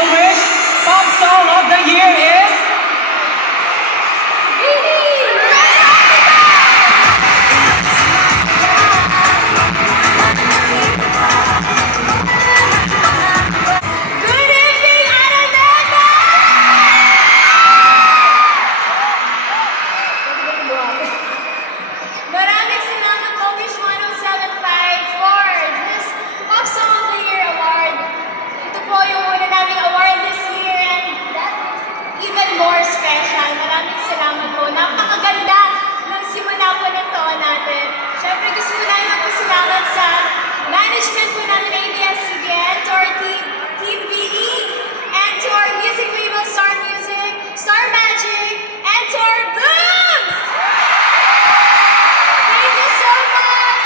the Wish Pop Song of the Year is... Maraming salamat po, Wish 1075, for this Pop Song of the Year award. Ito po yung una naming award this year, and that was even more special. Maraming salamat po. Napakaganda ng simula po ng taon natin. Siyempre gusto ko namin magpasalamat sa management po namin ABS-CBN, to our team BD, and to our music label Star Music, Star Magic, and to our Blooms! Thank you so much!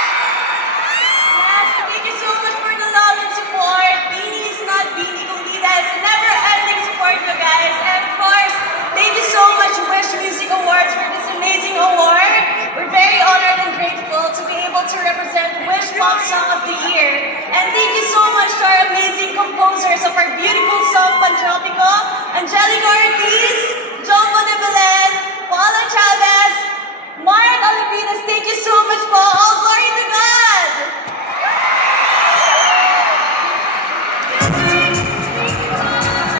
Yes, thank you so much for the love and support. Beanie is not Beanie kung di dahil sa never-ending support nyo, guys. And of course, thank you so much Wish Music Awards for this amazing award. We're very honored and grateful to be able to represent Wish Pop Song of the Year. And thank you so much to our amazing composers of our beautiful song, Pantropico, Angelica Ortiz, John Bonibelen, Paula Chavez, Mark Olivinas. Thank you so much